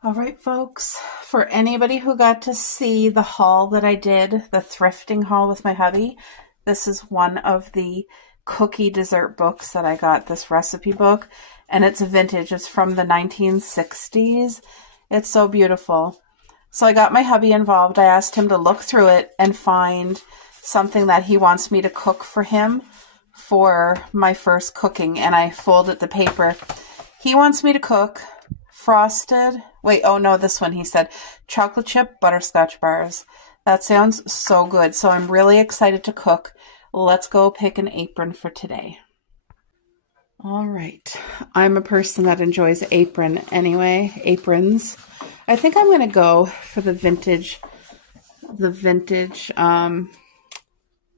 All right, folks, for anybody who got to see the haul that I did, the thrifting haul with my hubby, this is one of the cookie dessert books that I got, this recipe book, and it's vintage. It's from the 1960s. It's so beautiful. So I got my hubby involved. I asked him to look through it and find something that he wants me to cook for him for my first cooking, and I folded the paper. He wants me to cook frosted, this one he said, chocolate chip butterscotch bars. That sounds so good. So I'm really excited to cook. Let's go pick an apron for today. All right. I'm a person that enjoys aprons. I think I'm going to go for the vintage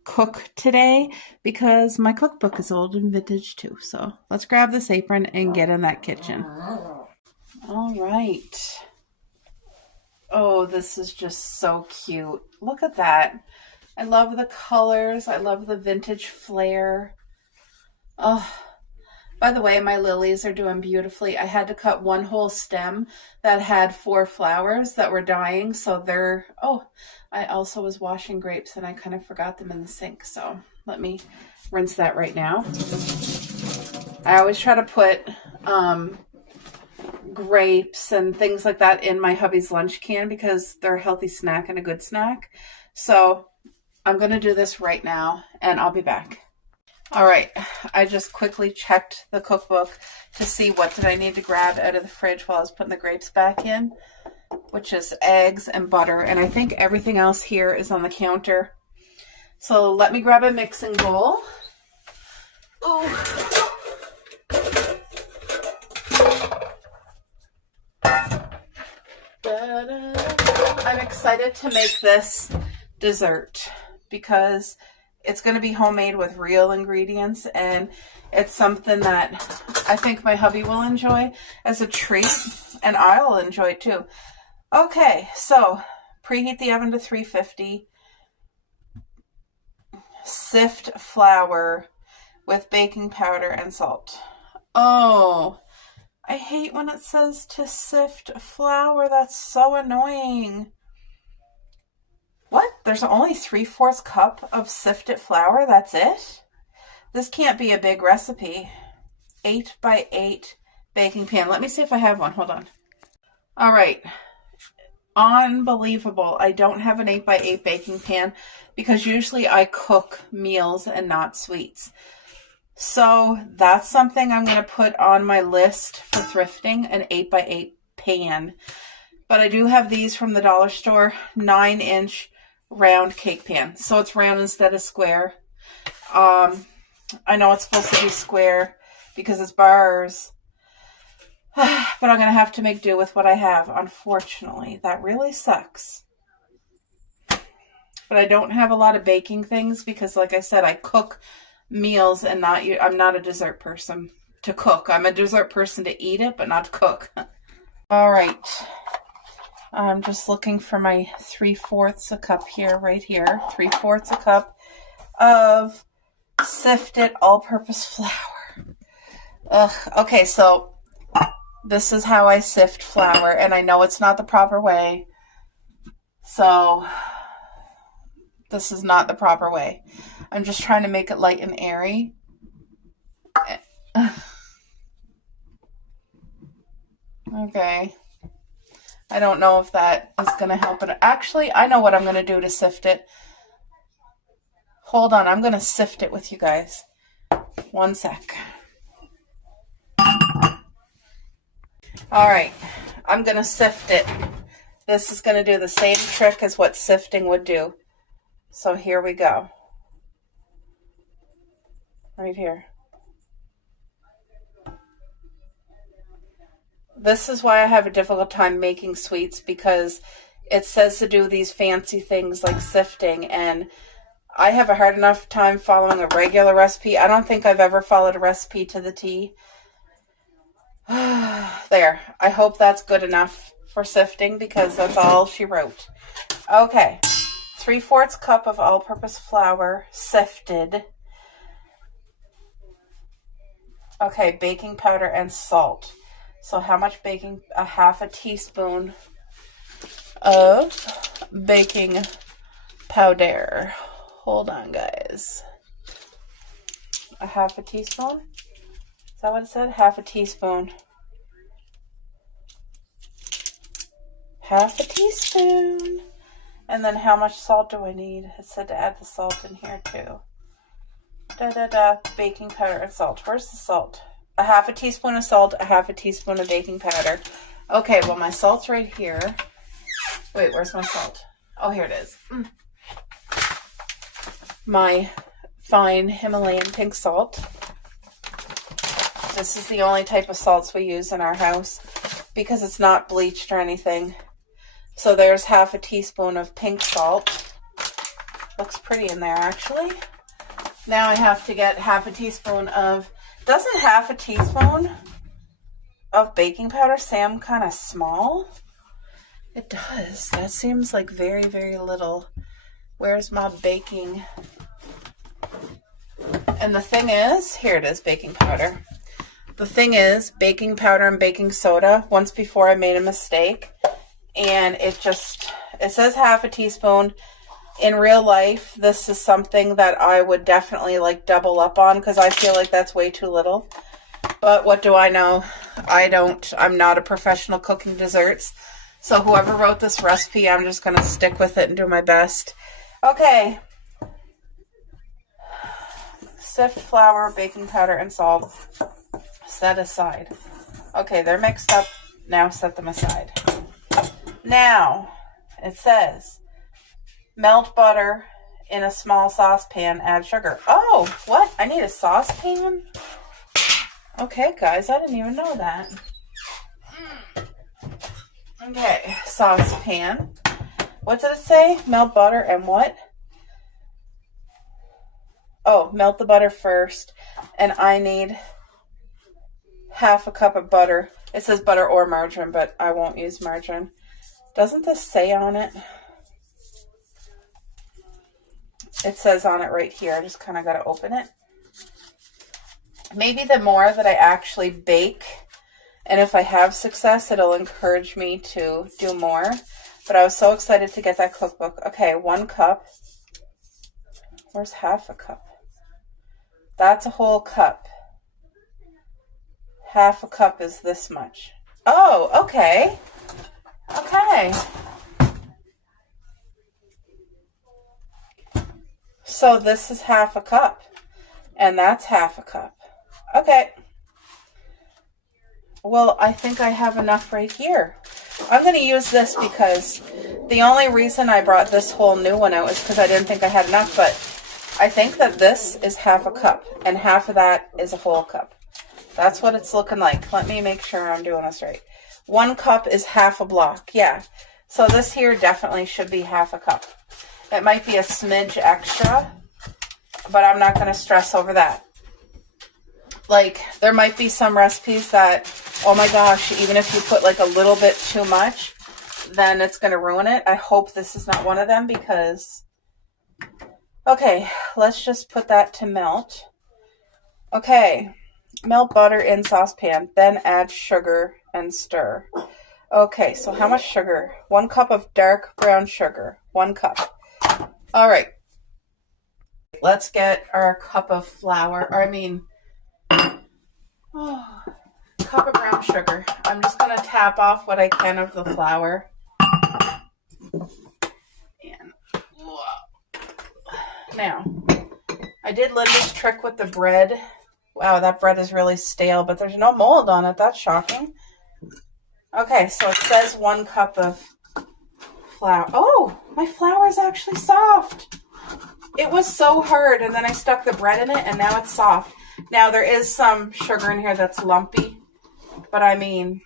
cook today because my cookbook is old and vintage too. So let's grab this apron and get in that kitchen. All right. Oh, this is just so cute. Look at that. I love the colors. I love the vintage flair. Oh, by the way, my lilies are doing beautifully. I had to cut one whole stem that had 4 flowers that were dying. So I also was washing grapes and I kind of forgot them in the sink. So let me rinse that right now. I always try to put grapes and things like that in my hubby's lunch can because they're a healthy snack and a good snack. So I'm going to do this right now and I'll be back. All right, I just quickly checked the cookbook to see what did I need to grab out of the fridge while I was putting the grapes back in, which is eggs and butter, and I think everything else here is on the counter. So let me grab a mixing bowl. Ooh. I'm excited to make this dessert because it's going to be homemade with real ingredients, and it's something that I think my hubby will enjoy as a treat, and I'll enjoy too. Okay, so preheat the oven to 350. Sift flour with baking powder and salt. Oh, I hate when it says to sift flour. That's so annoying. What? There's only 3/4 cup of sifted flour? That's it? This can't be a big recipe. 8x8 baking pan. Let me see if I have one. Hold on. All right. Unbelievable. I don't have an 8x8 baking pan because usually I cook meals and not sweets. So that's something I'm going to put on my list for thrifting, an 8x8 pan. But I do have these from the dollar store, 9-inch round cake pan. So it's round instead of square. I know it's supposed to be square because it's bars. But I'm going to have to make do with what I have, unfortunately. That really sucks. But I don't have a lot of baking things because, like I said, I cook meals and I'm not a dessert person to cook. I'm a dessert person to eat it, but not to cook. All right. I'm just looking for my 3/4 a cup here, right here. 3/4 a cup of sifted all-purpose flour. Ugh. Okay, so this is how I sift flour, and I know it's not the proper way. So this is not the proper way. I'm just trying to make it light and airy. Okay. I don't know if that is going to help it. Actually, I know what I'm going to do to sift it. Hold on. I'm going to sift it with you guys. One sec. All right. I'm going to sift it. This is going to do the same trick as what sifting would do. So here we go. Right here. This is why I have a difficult time making sweets, because it says to do these fancy things like sifting, and I have a hard enough time following a regular recipe. I don't think I've ever followed a recipe to the T. There. I hope that's good enough for sifting because that's all she wrote. Okay. 3/4 cup of all-purpose flour, sifted. Okay, baking powder and salt. So how much baking? A half a teaspoon of baking powder. Hold on, guys. A half a teaspoon? Is that what it said? Half a teaspoon. Half a teaspoon. And then how much salt do I need? It said to add the salt in here too. Baking powder and salt. Where's the salt? A half a teaspoon of salt, a half a teaspoon of baking powder. Okay, well my salt's right here. Wait, where's my salt? Oh, here it is. My fine Himalayan pink salt. This is the only type of salts we use in our house because it's not bleached or anything. So there's half a teaspoon of pink salt. Looks pretty in there, actually. Now I have to get half a teaspoon of, doesn't half a teaspoon of baking powder sound kind of small? It does. That seems like very, very little. Where's my baking? And the thing is, here it is, baking powder. The thing is, baking powder and baking soda, once before I made a mistake. And it says half a teaspoon. In real life, this is something that I would definitely like double up on because I feel like that's way too little. But what do I know? I'm not a professional cooking desserts. So whoever wrote this recipe, I'm just going to stick with it and do my best. Okay. Sift flour, baking powder, and salt. Set aside. Okay, they're mixed up. Now set them aside. Now, it says, melt butter in a small saucepan, add sugar. Oh, what? I need a saucepan? Okay, guys, I didn't even know that. Okay, saucepan. What did it say? Melt butter and what? Oh, melt the butter first. And I need half a cup of butter. It says butter or margarine, but I won't use margarine. Doesn't this say on it? It says on it right here. I just kind of got to open it. Maybe the more that I actually bake, and if I have success, it'll encourage me to do more. But I was so excited to get that cookbook. Okay, 1 cup. Where's half a cup? That's a whole cup. Half a cup is this much. Oh, okay. Okay. So this is half a cup. And that's half a cup. Okay. Well, I think I have enough right here. I'm going to use this because the only reason I brought this whole new one out is because I didn't think I had enough. But I think that this is half a cup. And half of that is a whole cup. That's what it's looking like. Let me make sure I'm doing this right. 1 cup is half a block. Yeah. So this here definitely should be half a cup. It might be a smidge extra, but I'm not going to stress over that. Like, there might be some recipes that, oh my gosh, even if you put like a little bit too much, then it's going to ruin it. I hope this is not one of them because... Okay, let's just put that to melt. Okay. Melt butter in saucepan, then add sugar and stir. Okay, so how much sugar? 1 cup of dark brown sugar. 1 cup. All right. Let's get our cup of flour. Cup of brown sugar. I'm just going to tap off what I can of the flour. And now, I did Linda's trick with the bread. Wow, that bread is really stale, but there's no mold on it. That's shocking. Okay, so it says 1 cup of flour. Oh, my flour is actually soft. It was so hard, and then I stuck the bread in it, and now it's soft. Now, there is some sugar in here that's lumpy, but I mean,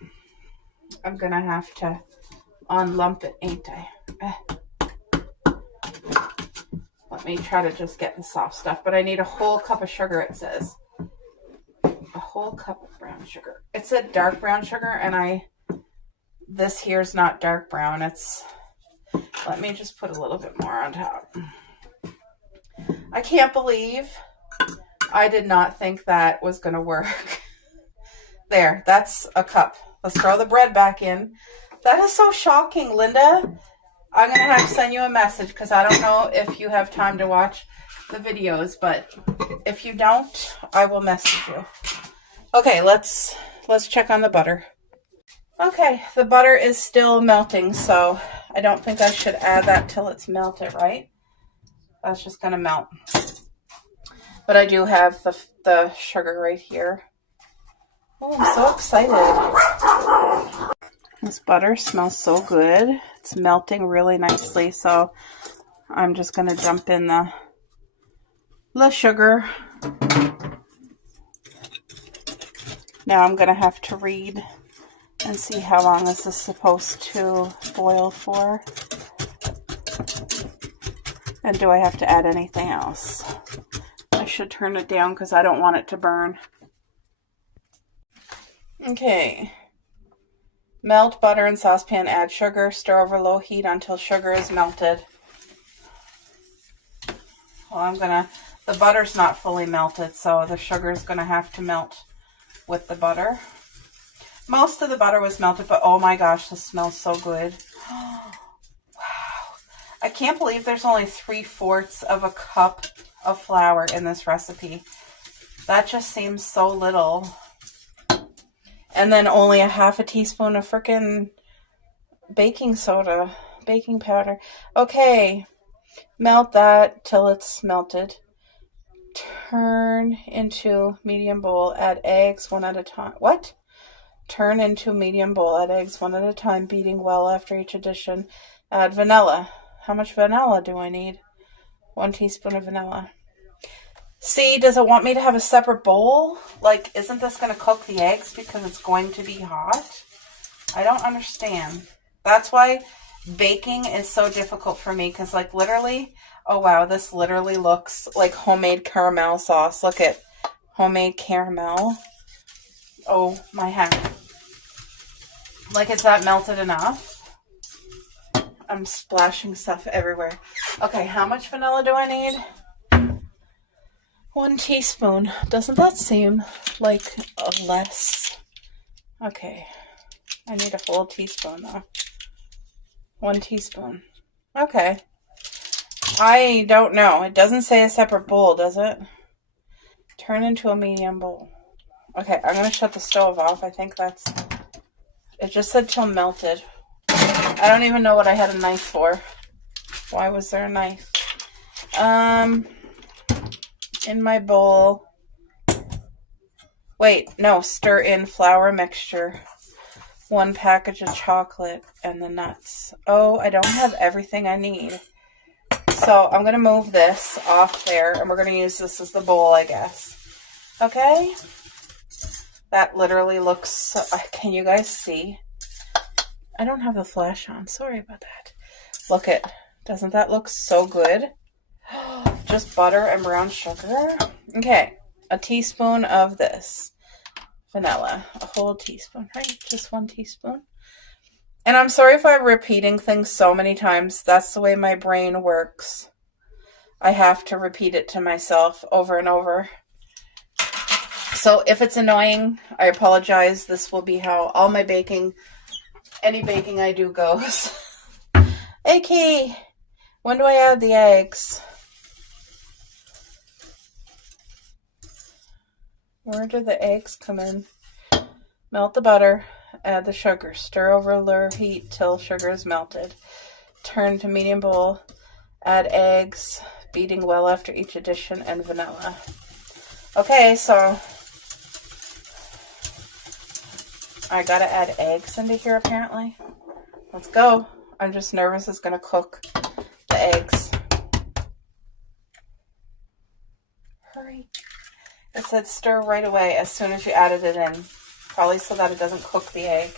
I'm going to have to unlump it, ain't I? Let me try to just get the soft stuff, but I need a whole cup of sugar, it says. A whole cup of brown sugar. It said dark brown sugar, and this here's not dark brown. Let me just put a little bit more on top. I can't believe I did not think that was going to work. There, that's a cup. Let's throw the bread back in. That is so shocking, Linda. I'm going to have to send you a message because I don't know if you have time to watch the videos, but if you don't, I will message you. Okay, let's check on the butter. Okay, the butter is still melting, so I don't think I should add that till it's melted, right? That's just going to melt. But I do have the sugar right here. Oh, I'm so excited. This butter smells so good. It's melting really nicely, so I'm just going to dump in the sugar. Now I'm going to have to read and see how long this is supposed to boil for. And do I have to add anything else? I should turn it down because I don't want it to burn. Okay. Melt butter in saucepan, add sugar, stir over low heat until sugar is melted. Well, the butter's not fully melted, so the sugar is going to have to melt with the butter. Most of the butter was melted, but oh my gosh, this smells so good. Wow. I can't believe there's only 3/4 of a cup of flour in this recipe. That just seems so little. And then only a 1/2 teaspoon of frickin' baking soda, baking powder. Okay, melt that till it's melted. Turn into medium bowl, add eggs one at a time. What? Turn into medium bowl, add eggs one at a time, beating well after each addition. Add vanilla. How much vanilla do I need? 1 teaspoon of vanilla. See, does it want me to have a separate bowl? Like, isn't this going to cook the eggs because it's going to be hot? I don't understand. That's why baking is so difficult for me because, like, literally, oh wow, this literally looks like homemade caramel sauce. Look at homemade caramel. Oh my heck. Like, is that melted enough? I'm splashing stuff everywhere. Okay, how much vanilla do I need? 1 teaspoon. Doesn't that seem like a less? Okay. I need a full teaspoon though. 1 teaspoon. Okay. I don't know. It doesn't say a separate bowl, does it? Turn into a medium bowl. Okay, I'm going to shut the stove off. I think that's... It just said till melted. I don't even know what I had a knife for. Why was there a knife? In my bowl. Wait, no, stir in flour mixture. 1 package of chocolate and the nuts. Oh, I don't have everything I need. So I'm going to move this off there and we're going to use this as the bowl, I guess. Okay? That literally looks... can you guys see? I don't have the flash on. Sorry about that. Look it. Doesn't that look so good? Just butter and brown sugar. Okay. A teaspoon of this. Vanilla. A whole teaspoon, right? Just 1 teaspoon. And I'm sorry if I'm repeating things so many times. That's the way my brain works. I have to repeat it to myself over and over. So if it's annoying, I apologize. This will be how all my baking, any baking I do goes. Okay, when do I add the eggs? Where do the eggs come in? Melt the butter, add the sugar, stir over low heat till sugar is melted. Turn to medium bowl, add eggs, beating well after each addition, and vanilla. Okay, so I gotta add eggs into here apparently. Let's go. I'm just nervous it's gonna cook the eggs. Hurry. It said stir right away as soon as you added it in. Probably so that it doesn't cook the egg.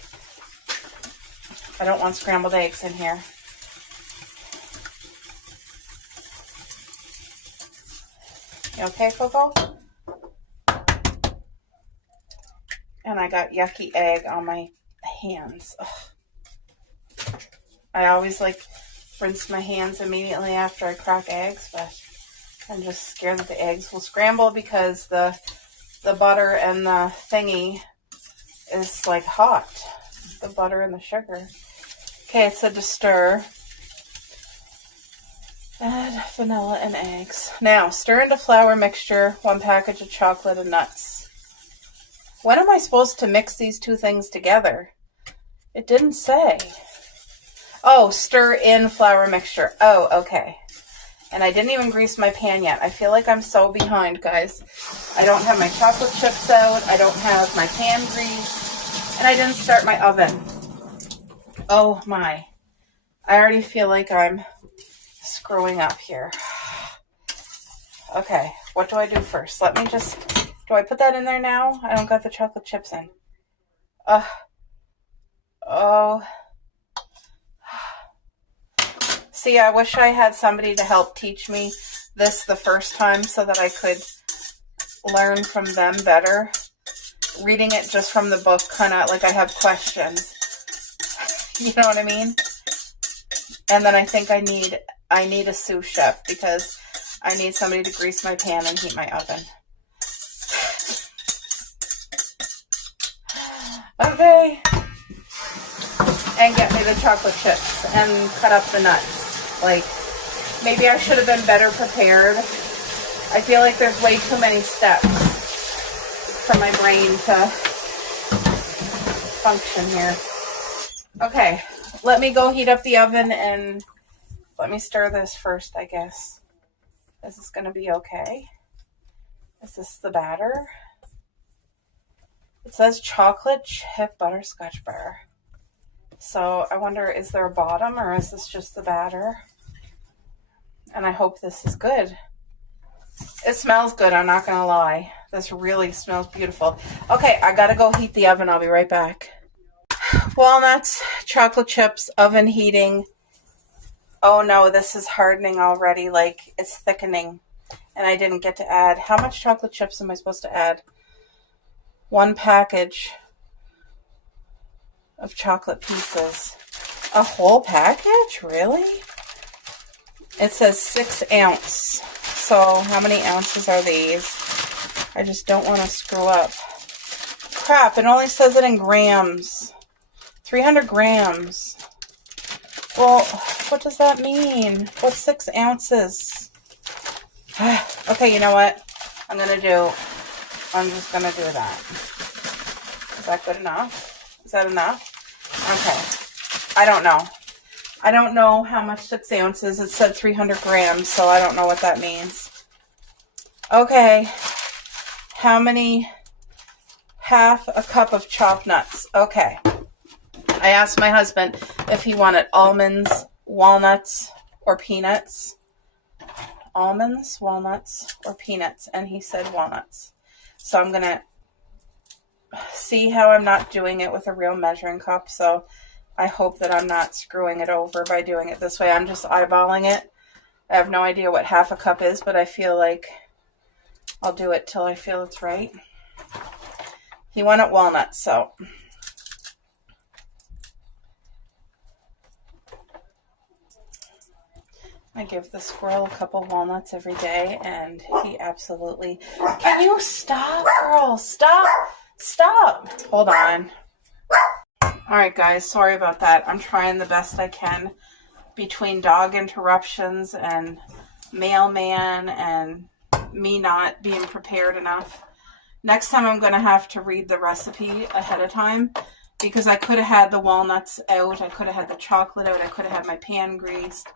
I don't want scrambled eggs in here. You okay, Coco? And I got yucky egg on my hands. Ugh. I always like rinse my hands immediately after I crack eggs, but I'm just scared that the eggs will scramble because the butter and the thingy is like hot. The butter and the sugar. Okay, it said to stir. Add vanilla and eggs. Now, stir into flour mixture 1 package of chocolate and nuts. When am I supposed to mix these two things together? It didn't say. Oh, stir in flour mixture. Oh, okay. And I didn't even grease my pan yet. I feel like I'm so behind, guys. I don't have my chocolate chips out. I don't have my pan greased. And I didn't start my oven. Oh my. I already feel like I'm screwing up here. Okay, what do I do first? Let me just... Do I put that in there now? I don't got the chocolate chips in. Oh. See, I wish I had somebody to help teach me this the first time so that I could learn from them better. Reading it just from the book, kind of like I have questions. You know what I mean? And then I think I need a sous chef because I need somebody to grease my pan and heat my oven. Okay. And get me the chocolate chips and cut up the nuts. Like, maybe I should have been better prepared. I feel like there's way too many steps for my brain to function here. Okay, let me go heat up the oven and let me stir this first, I guess. Is this going to be okay? Is this the batter? It says chocolate chip butterscotch bar. So I wonder, is there a bottom or is this just the batter? And I hope this is good. It smells good, I'm not going to lie. This really smells beautiful. Okay, I got to go heat the oven. I'll be right back. Walnuts, chocolate chips, oven heating. Oh no, this is hardening already. Like, it's thickening. And I didn't get to add. How much chocolate chips am I supposed to add? 1 package of chocolate pieces. A whole package? Really? It says 6 ounce. So how many ounces are these? I just don't want to screw up. Crap, it only says it in grams. 300 grams. Well, what does that mean? What's 6 ounces? Okay, you know what I'm just going to do that. Is that good enough? Is that enough? Okay. I don't know. I don't know how much 6 ounces. It said 300 grams, so I don't know what that means. Okay. How many? Half a cup of chopped nuts. Okay. I asked my husband if he wanted almonds, walnuts, or peanuts. Almonds, walnuts, or peanuts. And he said walnuts. So I'm going to see how I'm not doing it with a real measuring cup. So I hope that I'm not screwing it over by doing it this way. I'm just eyeballing it. I have no idea what half a cup is, but I feel like I'll do it till I feel it's right. He wanted walnuts, so... I give the squirrel a couple walnuts every day, and he absolutely... Can you stop, girl? Stop! Stop! Hold on. Alright, guys, sorry about that. I'm trying the best I can between dog interruptions and mailman and me not being prepared enough. Next time I'm going to have to read the recipe ahead of time because I could have had the walnuts out. I could have had the chocolate out. I could have had my pan greased.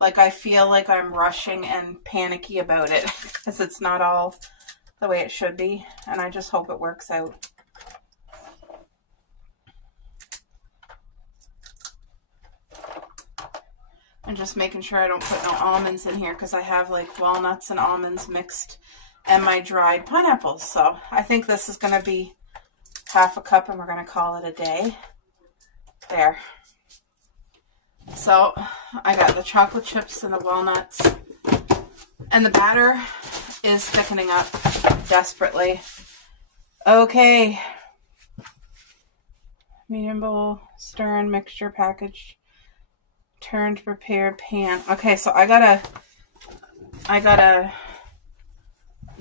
Like, I feel like I'm rushing and panicky about it because it's not all the way it should be. And I just hope it works out. I'm just making sure I don't put no almonds in here because I have like walnuts and almonds mixed and my dried pineapples. So I think this is going to be half a cup and we're going to call it a day. There. So I got the chocolate chips and the walnuts, and the batter is thickening up desperately. Okay. Medium bowl, stir in mixture package, turn to prepared pan. Okay, so I gotta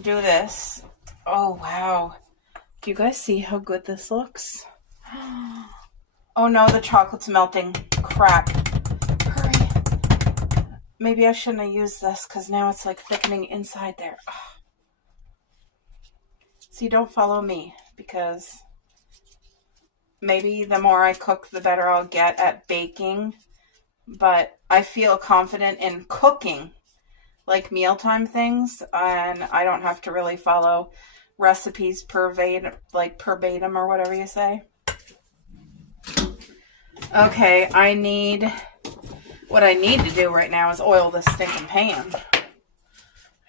do this. Oh wow. Do you guys see how good this looks? Oh no, the chocolate's melting. Crap. Hurry. Maybe I shouldn't have used this because now it's like thickening inside there. See, don't follow me because maybe the more I cook, the better I'll get at baking. But I feel confident in cooking, like mealtime things, and I don't have to really follow recipes verbatim or whatever you say. Okay, what I need to do right now is oil this stinking pan. I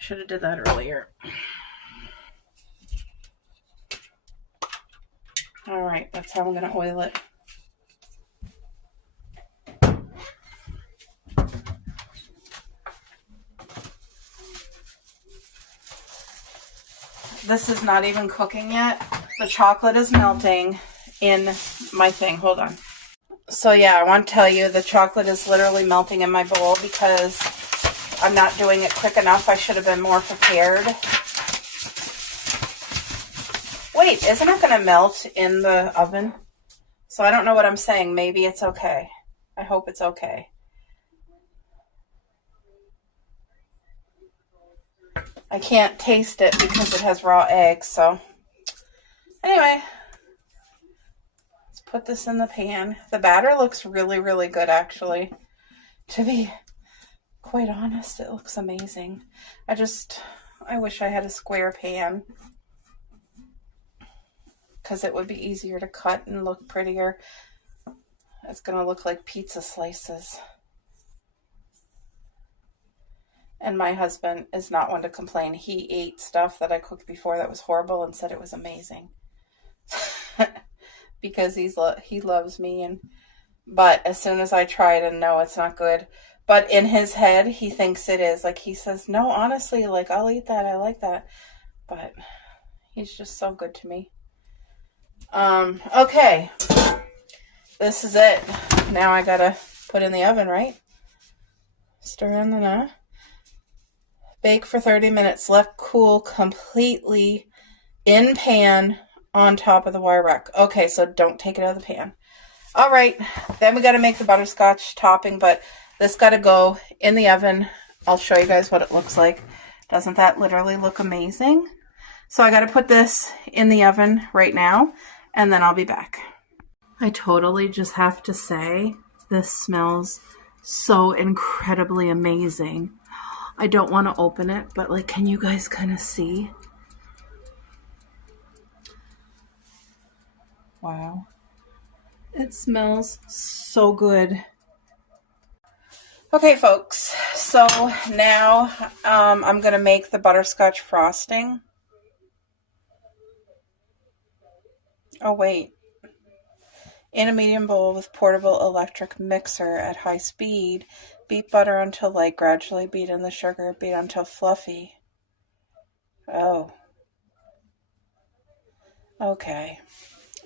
should have did that earlier. All right, that's how I'm going to oil it. This is not even cooking yet. The chocolate is melting in my thing. Hold on. So yeah, I want to tell you the chocolate is literally melting in my bowl because I'm not doing it quick enough. I should have been more prepared. Wait, isn't it going to melt in the oven? So I don't know what I'm saying. Maybe it's okay. I hope it's okay. I can't taste it because it has raw eggs, so anyway, let's put this in the pan. The batter looks really, really good, actually. To be quite honest, it looks amazing. I wish I had a square pan because it would be easier to cut and look prettier. It's going to look like pizza slices. And my husband is not one to complain. He ate stuff that I cooked before that was horrible and said it was amazing. Because he loves me. But as soon as I try it and no, it's not good. But in his head, he thinks it is. Like, he says, no, honestly, like, I'll eat that. I like that. But he's just so good to me. Okay. This is it. Now I gotta put in the oven, right? Stir in the nut. Bake for 30 minutes. Let cool completely in pan on top of the wire rack. Okay, so don't take it out of the pan. All right, then we got to make the butterscotch topping, but this got to go in the oven. I'll show you guys what it looks like. Doesn't that literally look amazing? So I got to put this in the oven right now, and then I'll be back. I totally just have to say, this smells so incredibly amazing. I don't want to open it, but like, can you guys kind of see? Wow. It smells so good. Okay, folks. So now I'm going to make the butterscotch frosting. Oh, wait. In a medium bowl with portable electric mixer at high speed, beat butter until light, gradually beat in the sugar, beat until fluffy. Oh. Okay.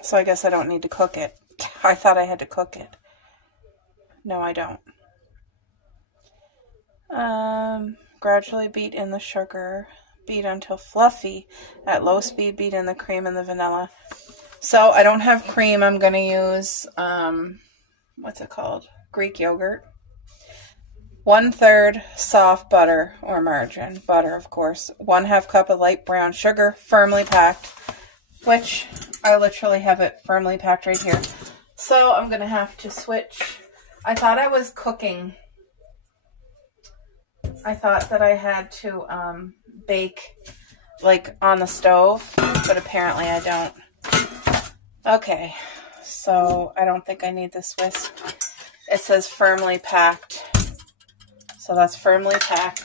So I guess I don't need to cook it. I thought I had to cook it. No, I don't. Gradually beat in the sugar, beat until fluffy. At low speed, beat in the cream and the vanilla. So I don't have cream. I'm going to use, what's it called? Greek yogurt. 1/3 soft butter or margarine. Butter, of course. 1/2 cup of light brown sugar, firmly packed, which I literally have it firmly packed right here. So I'm going to have to switch. I thought I was cooking. I thought that I had to bake like on the stove, but apparently I don't. Okay, so I don't think I need this whisk. It says firmly packed. So that's firmly packed.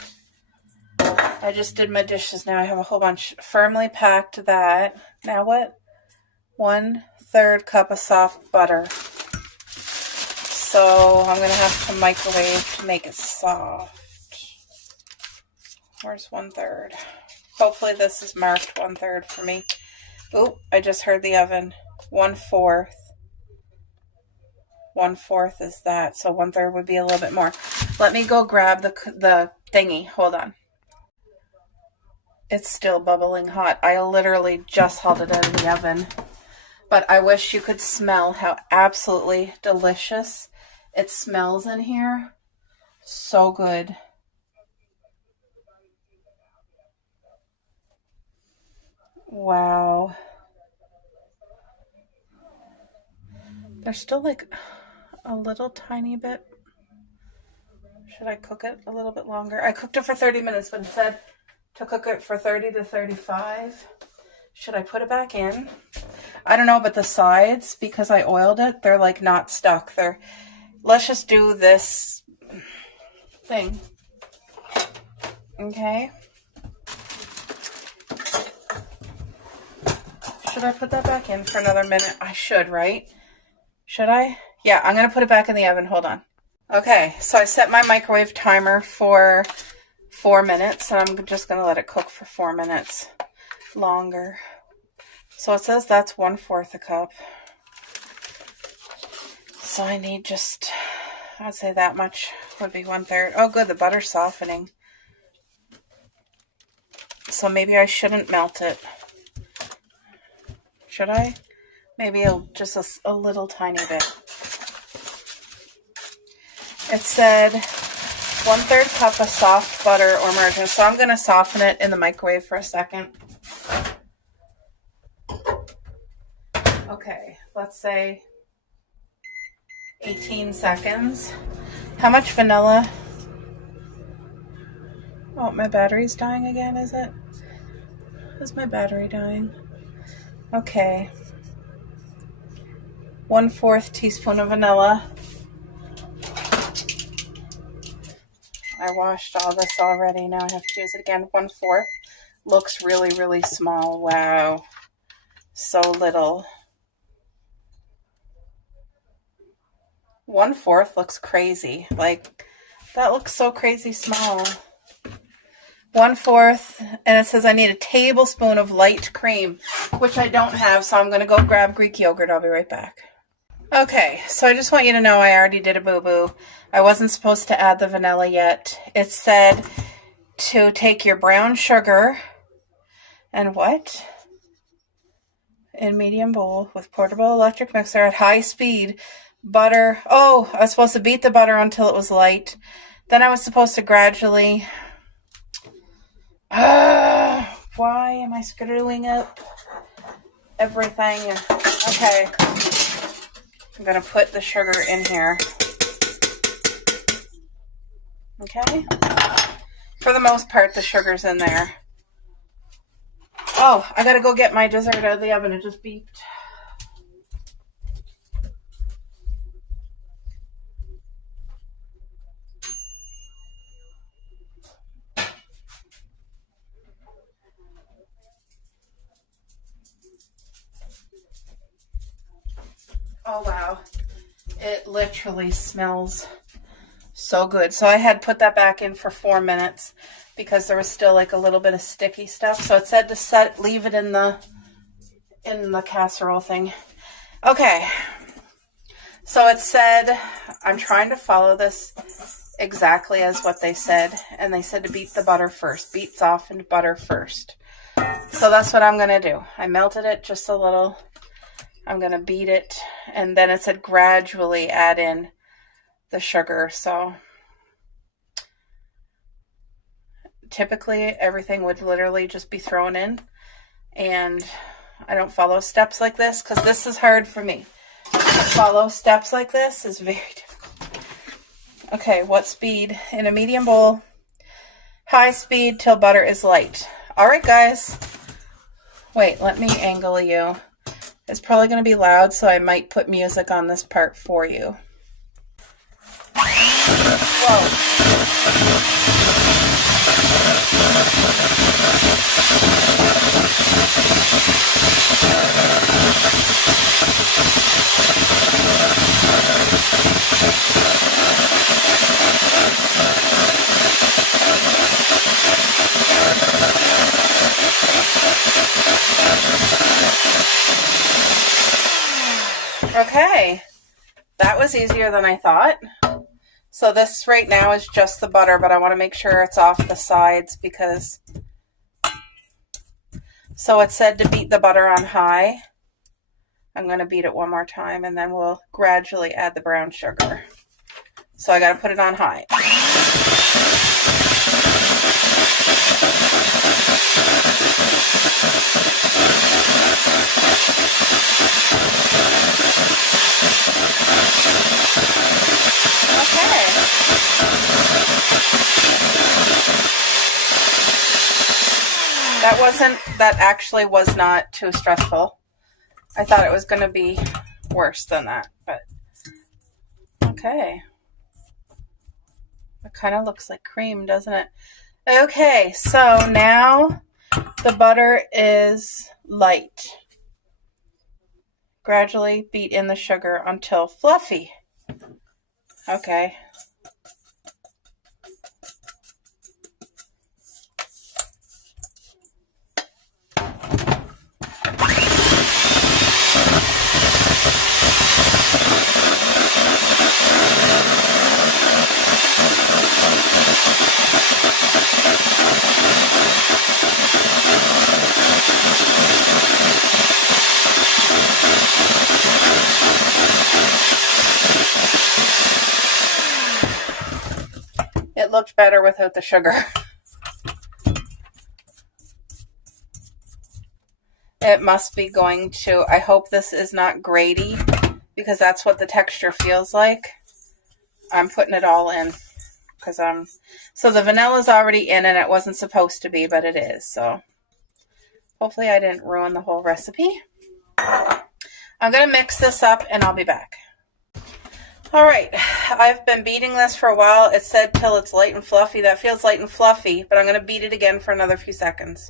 I just did my dishes. Now I have a whole bunch. Firmly packed that. Now what? 1/3 cup of soft butter. So I'm going to have to microwave to make it soft. Where's 1/3? Hopefully this is marked 1/3 for me. Oop, I just heard the oven. 1/4. 1/4 is that. So 1/3 would be a little bit more. Let me go grab the thingy. Hold on. It's still bubbling hot. I literally just hauled it out of the oven. But I wish you could smell how absolutely delicious it smells in here. So good. Wow. There's still like a little tiny bit. Should I cook it a little bit longer? I cooked it for 30 minutes, but it said to cook it for 30 to 35. Should I put it back in? I don't know, but the sides, because I oiled it, they're like not stuck. Let's just do this thing. Okay. Should I put that back in for another minute? I should, right? Should I? Yeah, I'm going to put it back in the oven. Hold on. Okay, so I set my microwave timer for 4 minutes, and I'm just going to let it cook for 4 minutes longer. So it says that's 1/4 a cup. So I need just, I'd say that much would be 1/3. Oh, good, the butter's softening. So maybe I shouldn't melt it. Should I? Maybe just a little tiny bit. It said 1/3 cup of soft butter or margarine. So I'm going to soften it in the microwave for a second. Okay, let's say 18 seconds. How much vanilla? Oh, my battery's dying again, is it? Is my battery dying? Okay. 1/4 teaspoon of vanilla. I washed all this already. Now I have to use it again. 1/4. Looks really, really small. Wow. So little. 1/4 looks crazy. Like, that looks so crazy small. 1/4, and it says I need a tablespoon of light cream, which I don't have, so I'm going to go grab Greek yogurt. I'll be right back. Okay, so I just want you to know I already did a boo-boo. I wasn't supposed to add the vanilla yet. It said to take your brown sugar and what? In medium bowl with portable electric mixer at high speed. Butter. Oh, I was supposed to beat the butter until it was light. Then I was supposed to gradually... why am I screwing up everything? Okay. I'm going to put the sugar in here. Okay. For the most part, the sugar's in there. Oh, I got to go get my dessert out of the oven. It just beeped. Oh, wow. It literally smells so good. So I had put that back in for 4 minutes because there was still like a little bit of sticky stuff. So it said to leave it in the casserole thing. Okay. So it said, I'm trying to follow this exactly as what they said. And they said to beat the butter first. Beat softened butter first. So that's what I'm going to do. I melted it just a little. I'm going to beat it, and then it said gradually add in the sugar. So typically everything would literally just be thrown in, and I don't follow steps like this because this is hard for me. To follow steps like this is very difficult. Okay, what speed? In a medium bowl, high speed till butter is light. All right, guys. Wait, let me angle you. It's probably going to be loud, so I might put music on this part for you. Whoa. Okay, that was easier than I thought. So this right now is just the butter, but I want to make sure it's off the sides because... So it said to beat the butter on high. I'm going to beat it one more time, and then we'll gradually add the brown sugar. So I got to put it on high. That actually was not too stressful. I thought it was going to be worse than that, but okay. It kind of looks like cream, doesn't it? Okay, so now the butter is light. Gradually beat in the sugar until fluffy. Okay. It looked better without the sugar. It must be going to, I hope this is not graty, because that's what the texture feels like. I'm putting it all in, because so the vanilla's already in, and it wasn't supposed to be, but it is. So hopefully I didn't ruin the whole recipe. I'm going to mix this up, and I'll be back. All right, I've been beating this for a while. It said till it's light and fluffy. That feels light and fluffy, but I'm going to beat it again for another few seconds.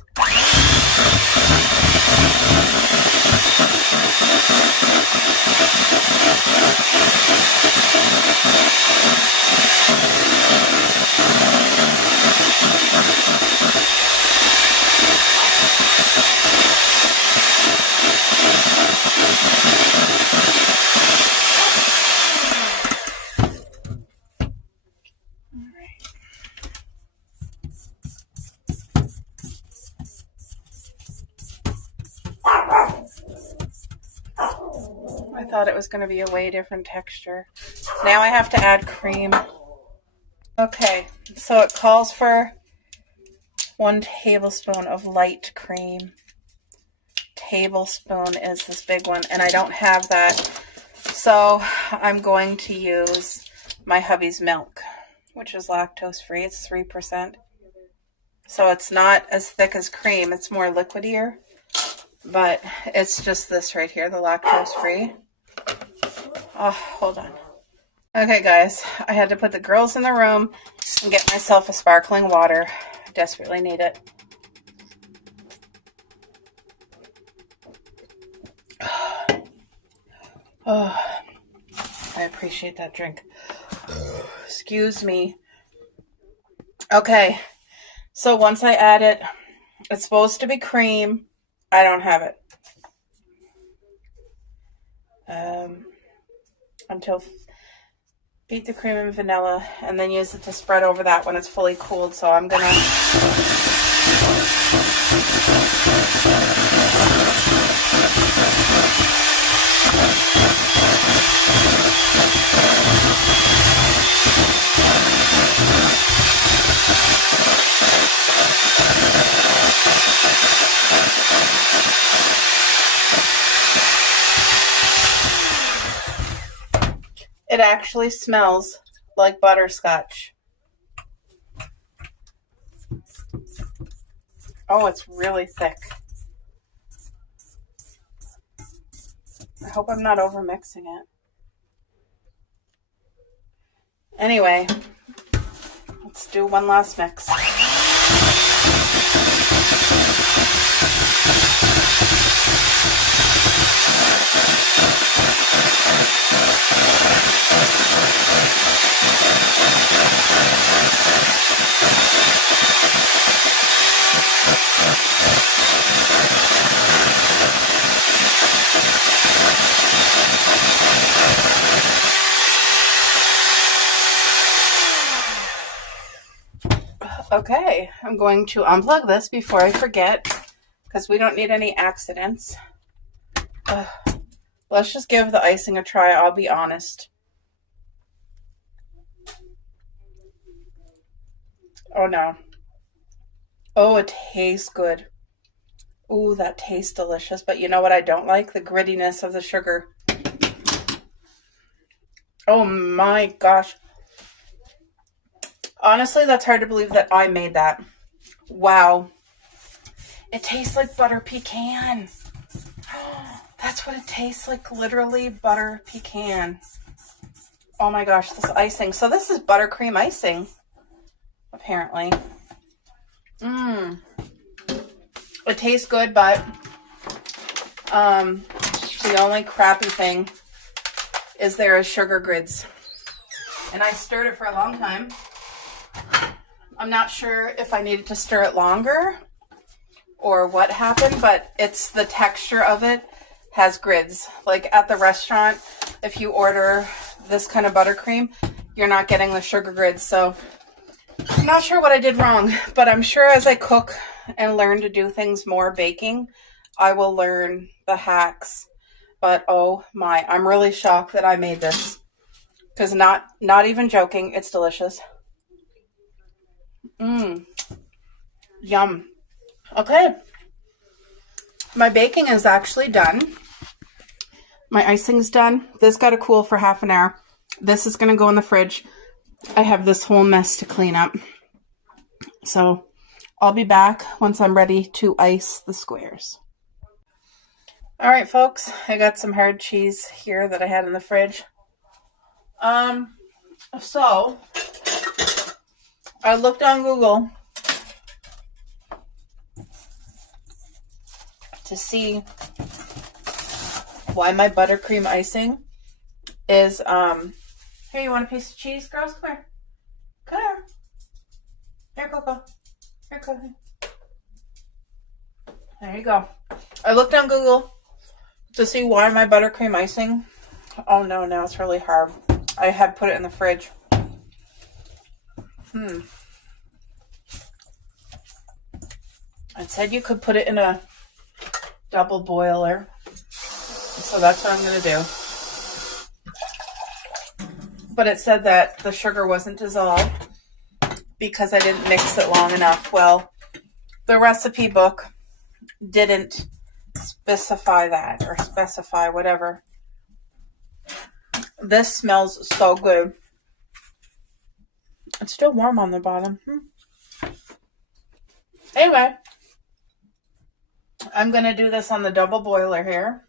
I thought it was going to be a way different texture. Now I have to add cream. Okay, so it calls for 1 tablespoon of light cream. Tablespoon is this big one, and I don't have that. So I'm going to use my hubby's milk, which is lactose free. It's 3%. So it's not as thick as cream. It's more liquidier. But it's just this right here, the lactose free. Oh, hold on. Okay, guys, I had to put the girls in the room and get myself a sparkling water. I desperately need it. Oh, I appreciate that drink. Excuse me. Okay, so once I add it, it's supposed to be cream. I don't have it. Until beat the cream and vanilla, and then use it to spread over that when it's fully cooled. So I'm gonna It actually smells like butterscotch. Oh, it's really thick. I hope I'm not over mixing it. Anyway, let's do one last mix. Okay, I'm going to unplug this before I forget, because we don't need any accidents. Let's just give the icing a try, I'll be honest. Oh no. Oh, it tastes good. Ooh, that tastes delicious. But you know what I don't like? The grittiness of the sugar. Oh my gosh. Honestly, that's hard to believe that I made that. Wow. It tastes like butter pecan. That's what it tastes like, literally butter pecan. Oh my gosh, this icing. So this is buttercream icing, apparently. It tastes good, but the only crappy thing is there is sugar grids. And I stirred it for a long time. I'm not sure if I needed to stir it longer or what happened, but it's the texture of it has grids. Like at the restaurant, if you order this kind of buttercream, you're not getting the sugar grids. So I'm not sure what I did wrong, but I'm sure as I cook and learn to do things more baking, I will learn the hacks. But oh my, I'm really shocked that I made this. Because not even joking, it's delicious. Yum. Okay. My baking is actually done. My icing's done. This got to cool for half an hour. This is going to go in the fridge. I have this whole mess to clean up. So I'll be back once I'm ready to ice the squares. All right, folks. I got some hard cheese here that I had in the fridge. So I looked on Google to see why my buttercream icing is, here, you want a piece of cheese, girls? Come here. Come here. Here, Coco. Here, Coco. There you go. I looked on Google to see why my buttercream icing. Oh, no, now it's really hard. I had put it in the fridge. It said you could put it in a double boiler. So that's what I'm going to do. But it said that the sugar wasn't dissolved because I didn't mix it long enough. Well, the recipe book didn't specify that, or specify whatever. This smells so good. It's still warm on the bottom. Anyway, I'm going to do this on the double boiler here.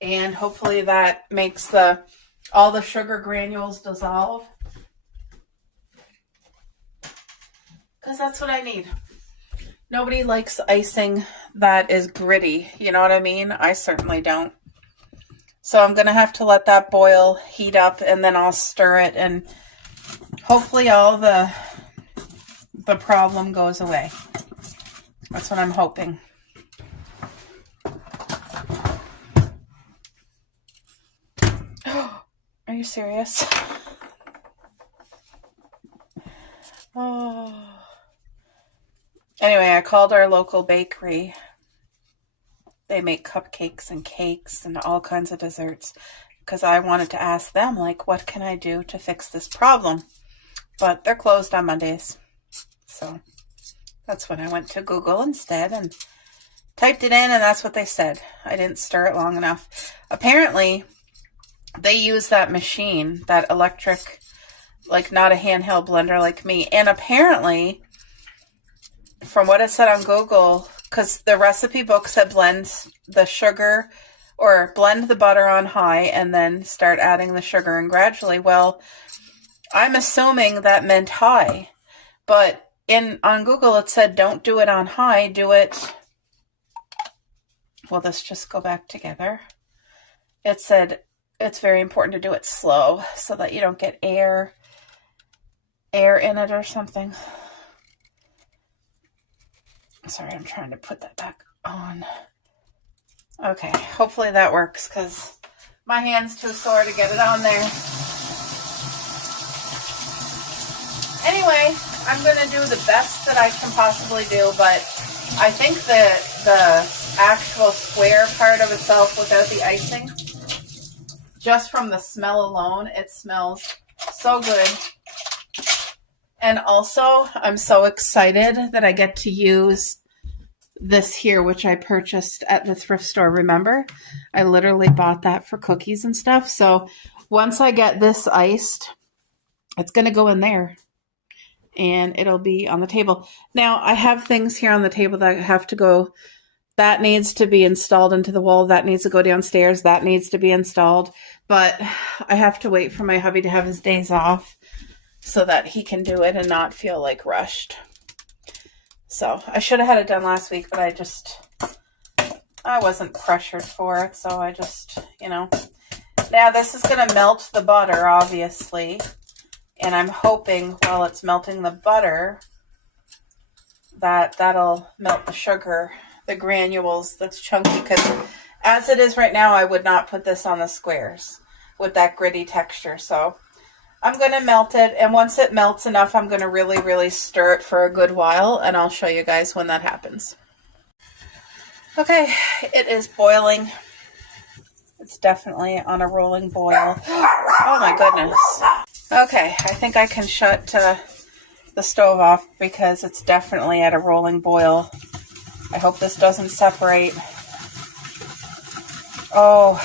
And hopefully that makes all the sugar granules dissolve. Because that's what I need. Nobody likes icing that is gritty. You know what I mean? I certainly don't. So I'm going to have to let that boil, heat up, and then I'll stir it. And hopefully all the problem goes away. That's what I'm hoping. Are you serious? Oh. Anyway, I called our local bakery. They make cupcakes and cakes and all kinds of desserts because I wanted to ask them, like, what can I do to fix this problem? But they're closed on Mondays. So that's when I went to Google instead and typed it in, and that's what they said. I didn't stir it long enough. Apparently, they use that machine, that electric, like not a handheld blender like me. And apparently, from what it said on Google, because the recipe book said blend the sugar or blend the butter on high and then start adding the sugar and gradually. Well, I'm assuming that meant high, but on Google it said don't do it on high, do it. Well, let's just go back together. It said it's very important to do it slow so that you don't get air in it or something. Sorry, I'm trying to put that back on. Okay, hopefully that works because my hand's too sore to get it on there. Anyway, I'm going to do the best that I can possibly do, but I think that the actual square part of itself without the icing. Just from the smell alone, it smells so good. And also, I'm so excited that I get to use this here, which I purchased at the thrift store. Remember, I literally bought that for cookies and stuff. So once I get this iced, it's going to go in there and it'll be on the table. Now, I have things here on the table that have to go. That needs to be installed into the wall. That needs to go downstairs. That needs to be installed. But I have to wait for my hubby to have his days off so that he can do it and not feel like rushed. So I should have had it done last week, but I wasn't pressured for it. So I just, Now this is going to melt the butter, obviously. And I'm hoping while it's melting the butter that'll melt the sugar, the granules that's chunky, because as it is right now, I would not put this on the squares with that gritty texture. So I'm going to melt it, and once it melts enough, I'm going to really, really stir it for a good while, and I'll show you guys when that happens. Okay, it is boiling. It's definitely on a rolling boil. Oh my goodness. Okay, I think I can shut the stove off because it's definitely at a rolling boil. I hope this doesn't separate. Oh,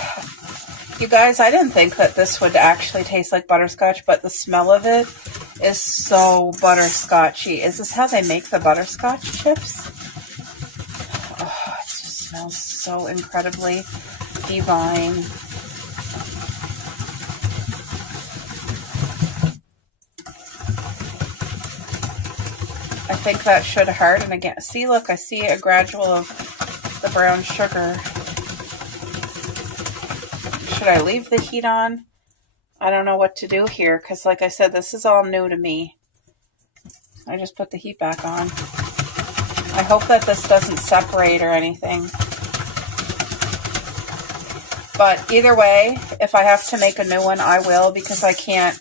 you guys, I didn't think that this would actually taste like butterscotch, but the smell of it is so butterscotchy. Is this how they make the butterscotch chips? Oh, it just smells so incredibly divine. I think that should harden again. See, look, I see a gradual of the brown sugar. Should I leave the heat on? I don't know what to do here because, like I said, this is all new to me. I just put the heat back on. I hope that this doesn't separate or anything. But either way, if I have to make a new one, I will, because I can't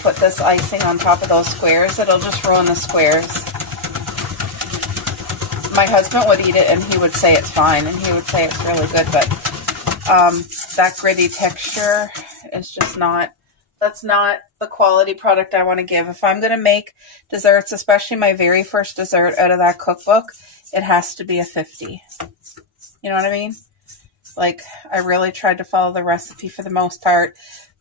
put this icing on top of those squares. It'll just ruin the squares. My husband would eat it and he would say it's fine and he would say it's really good, but that gritty texture is just not, that's not the quality product I want to give. If I'm going to make desserts, especially my very first dessert out of that cookbook, it has to be a 50. You know what I mean? Like, I really tried to follow the recipe for the most part.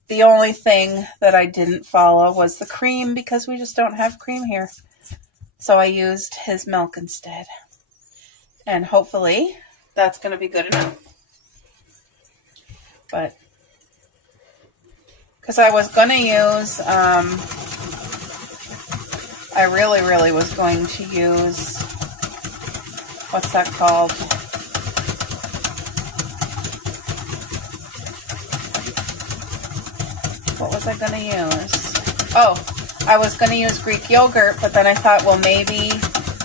The only thing that I didn't follow was the cream because we just don't have cream here. So I used his milk instead. And hopefully that's going to be good enough. But, because I was going to use, I really was going to use, what's that called? What was I going to use? Oh, I was going to use Greek yogurt, but then I thought, well, maybe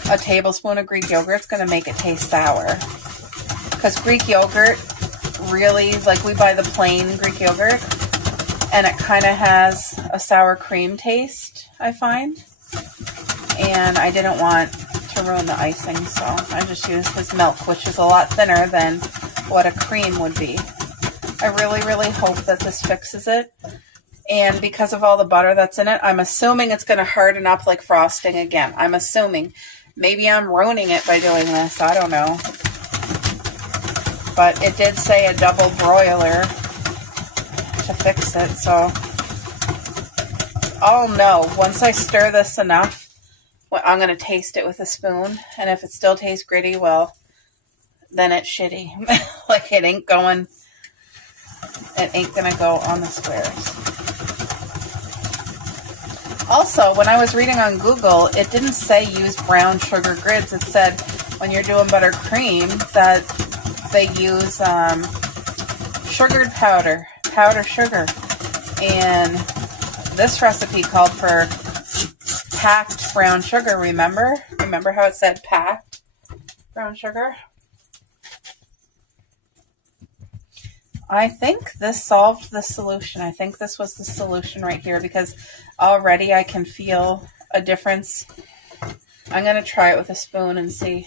a tablespoon of Greek yogurt is going to make it taste sour. Because Greek yogurt really, like, we buy the plain Greek yogurt, and it kind of has a sour cream taste, I find. And I didn't want to ruin the icing, so I just used his milk, which is a lot thinner than what a cream would be. I really hope that this fixes it. And because of all the butter that's in it, I'm assuming it's going to harden up like frosting again. I'm assuming. Maybe I'm ruining it by doing this. I don't know. But it did say a double broiler to fix it. So I'll know. Once I stir this enough, I'm going to taste it with a spoon. And if it still tastes gritty, well, then it's shitty. Like, it ain't going to go on the squares. Also, when I was reading on Google, it didn't say use brown sugar grids. It said when you're doing buttercream that they use sugared powder sugar. And this recipe called for packed brown sugar, remember? Remember how it said packed brown sugar? I think this solved the solution. I think this was the solution right here because already I can feel a difference. I'm going to try it with a spoon and see.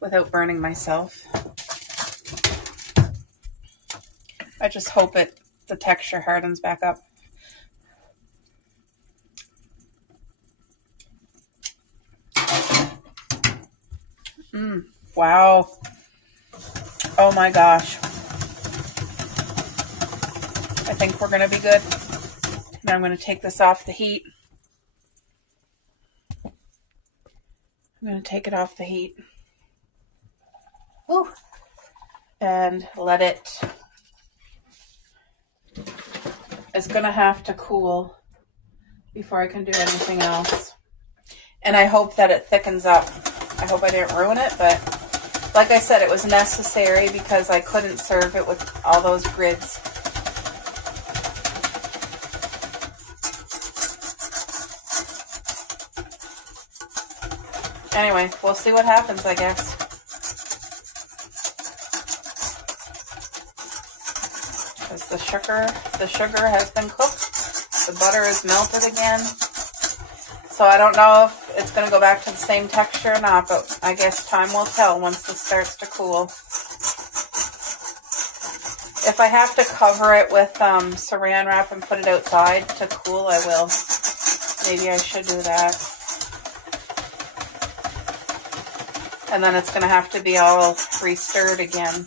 without burning myself. I just hope the texture hardens back up. Wow. Oh my gosh. I think we're going to be good. Now I'm going to take this off the heat. I'm going to take it off the heat. Woo. And let it. It's going to have to cool before I can do anything else. And I hope that it thickens up. I hope I didn't ruin it, but like I said, it was necessary because I couldn't serve it with all those grids. Anyway, we'll see what happens, I guess. Because the sugar has been cooked. The butter is melted again. So I don't know if it's going to go back to the same texture or not, but I guess time will tell once this starts to cool. If I have to cover it with saran wrap and put it outside to cool, I will. Maybe I should do that. And then it's going to have to be all re-stirred again.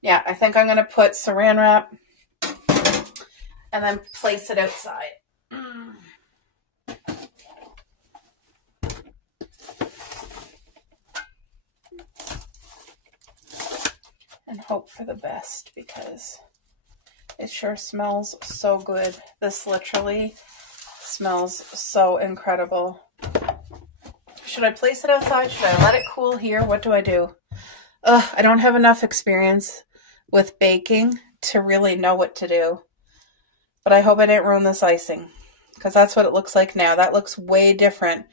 Yeah, I think I'm going to put saran wrap and then place it outside. And hope for the best because it sure smells so good. This literally smells so incredible. Should I place it outside? Should I let it cool here? What do I do? I don't have enough experience with baking to really know what to do. But I hope I didn't ruin this icing because that's what it looks like now. That looks way different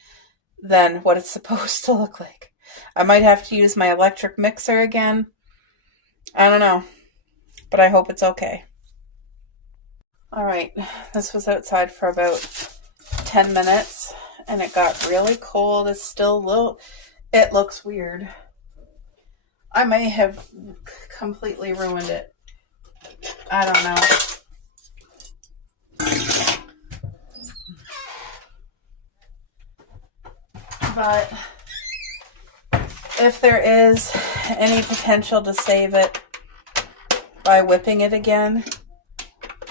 than what it's supposed to look like. I might have to use my electric mixer again. I don't know, but I hope it's okay. All right, this was outside for about 10 minutes. And it got really cold. It's still it looks weird. I may have completely ruined it. I don't know. But if there is any potential to save it by whipping it again,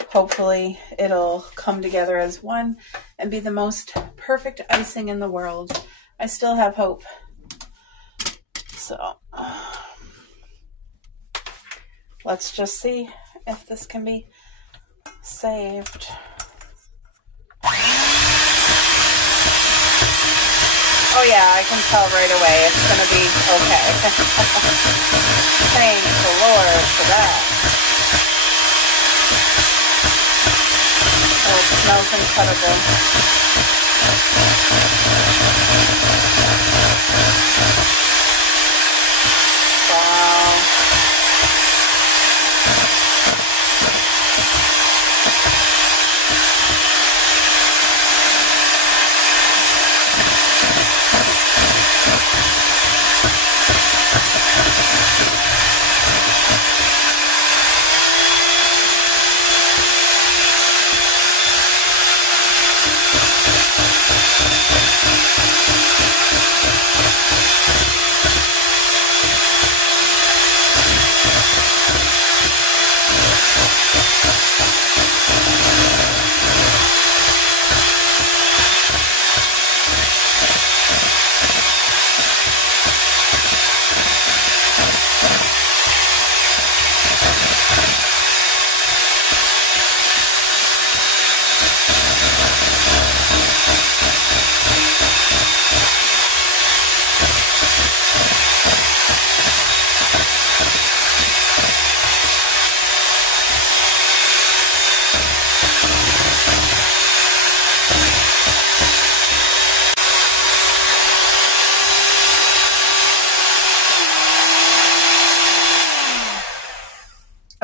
hopefully it'll come together as one and be the most perfect icing in the world. I still have hope. So let's just see if this can be saved. Oh yeah, I can tell right away it's going to be okay. Thank the Lord for that. Oh, it smells incredible. Wow.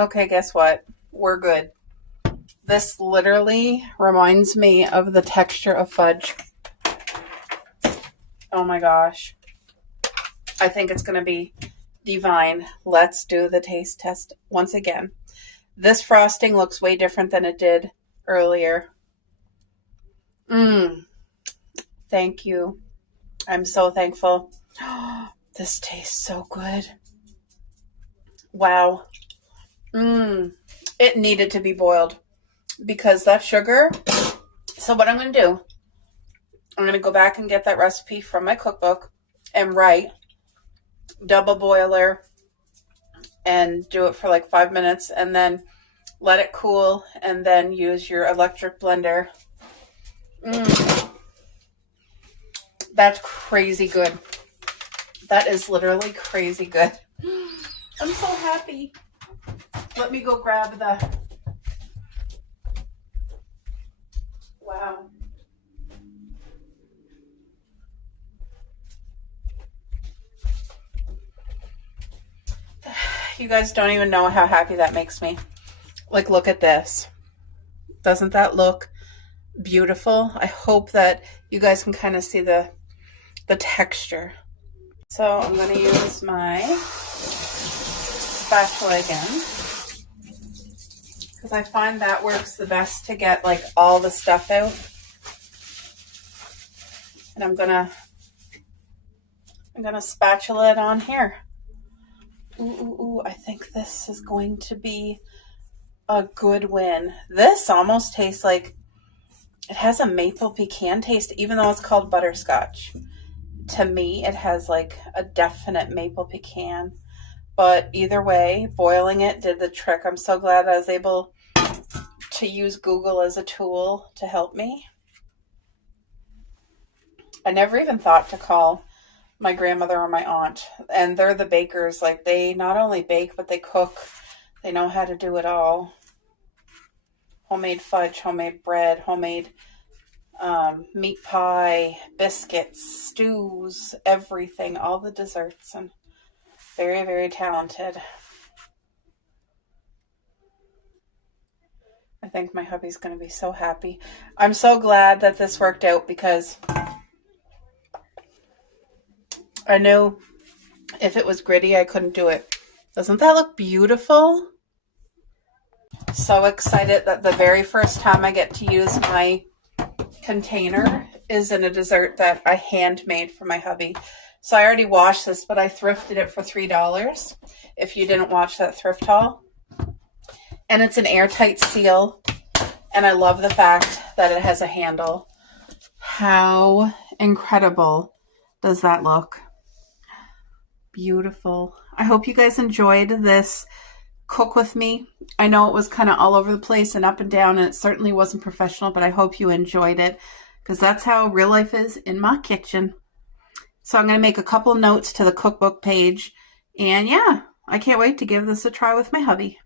Okay, guess what? We're good. This literally reminds me of the texture of fudge. Oh my gosh. I think it's going to be divine. Let's do the taste test once again. This frosting looks way different than it did earlier. Thank you. I'm so thankful. This tastes so good. Wow. It needed to be boiled because that sugar. So what I'm going to do, I'm going to go back and get that recipe from my cookbook and write double boiler and do it for like 5 minutes and then let it cool and then use your electric blender. That's crazy good. That is literally crazy good. I'm so happy. Let me go grab the... Wow. You guys don't even know how happy that makes me. Like, look at this. Doesn't that look beautiful? I hope that you guys can kind of see the texture. So I'm going to use my spatula again because I find that works the best to get like all the stuff out. And I'm gonna spatula it on here. Ooh, I think this is going to be a good win. This almost tastes like it has a maple pecan taste, even though it's called butterscotch. To me, it has like a definite maple pecan. But either way, boiling it did the trick. I'm so glad I was able to use Google as a tool to help me. I never even thought to call my grandmother or my aunt, and they're the bakers. Like, they not only bake, but they cook. They know how to do it all. Homemade fudge, homemade bread, homemade meat pie, biscuits, stews, everything, all the desserts, and very, very talented. I think my hubby's going to be so happy. I'm so glad that this worked out because I knew if it was gritty, I couldn't do it. Doesn't that look beautiful? So excited that the very first time I get to use my container is in a dessert that I handmade for my hubby. So I already washed this, but I thrifted it for $3 if you didn't watch that thrift haul. And it's an airtight seal. And I love the fact that it has a handle. How incredible does that look? Beautiful. I hope you guys enjoyed this cook with me. I know it was kind of all over the place and up and down, and it certainly wasn't professional, but I hope you enjoyed it because that's how real life is in my kitchen. So I'm going to make a couple notes to the cookbook page, and yeah, I can't wait to give this a try with my hubby.